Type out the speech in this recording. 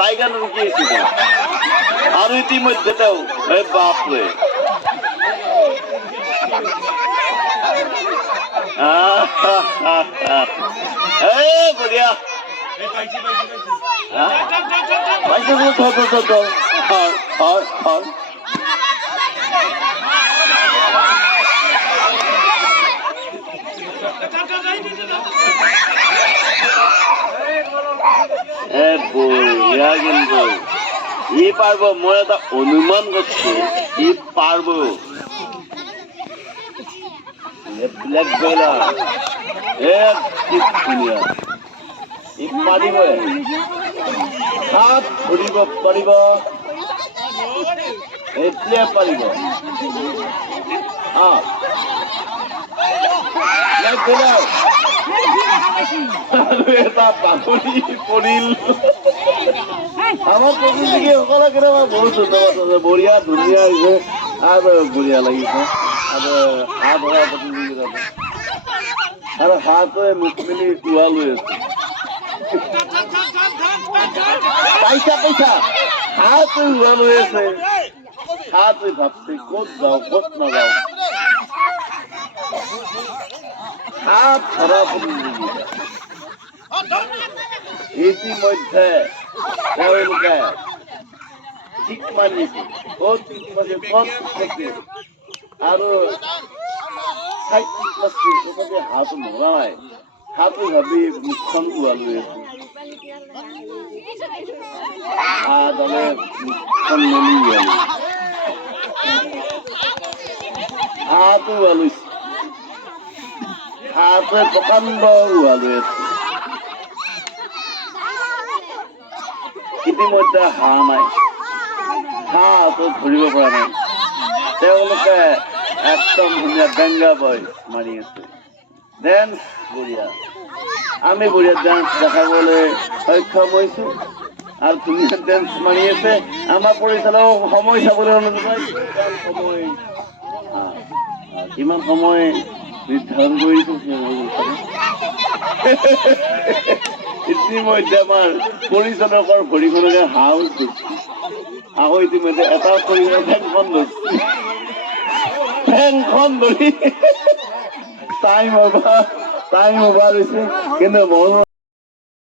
tiger লুকিয়েছিল আর ইতিমধ্যে তাও বাপরে বঢ়িয়া বঢ়িয়া কিন্তু ই পারব মই এটা অনুমান করছি ই পারব ব্ল্যাক বেলা কি ধুনীয়া ই পাৰিব হাত ধৰিব পাৰিব এতিয়া পাৰিব ব্ল্যাক বেলা আৰু এটা বাগৰি পৰিল আমাৰ প্ৰকৃতিকে সকলে কৰে আমাৰ বহুত ধন্যবাদ বঢ়িয়া ধুনীয়া হৈছে আৰু বঢ়িয়া লাগিছে আৰু হাঁহ ধৰা প্ৰতিযোগিতা আৰু হাঁহটোৱে মুখ মেলি উৱা লৈ আছে পইচা পইচা হাঁহটো উৱা লৈ আছে হাঁহটোৱে ভাবছে ক'ত যাওঁ ক'ত নাযাওঁ হাঁহ ধৰা প্ৰতিযোগিতা ইতিমধ্যে তেওঁলোকে ঠিক মানিছে ক'ত আৰু হাঁহটো মৰা নাই হাঁহটো ভাবি মুখখন উৱা লৈ আছে হাঁহডালে মুখখন মেলি উৱা লৈ হাঁহটো উৱা লৈছে হাঁহটোৱে প্ৰকাণ্ড উৱা লৈ আছে ইতিমধ্যে হাঁহ নাই হাঁহটো ধৰিব পৰা নাই তেওঁলোকে একদম ধুনীয়া বেংগা বয় মাৰি আছে ডেন্স বঢ়িয়া আমি বঢ়িয়া ডেন্স দেখাবলৈ সক্ষম হৈছো আৰু ধুনীয়া ডেন্স মাৰি আছে আমাৰ পৰিচালক সময় চাবলৈ অনুৰোধ কৰিছো সময় কিমান সময় নিৰ্ধাৰণ কৰিছো ইতিমধ্যে আমাৰ পৰিচালকৰ ভৰিখনকে হাঁহ আকৌ ইতিমধ্যে এটা পৰিমাণে ফেনখন ধৰি টাইম অভাৰ হৈছে কিন্তু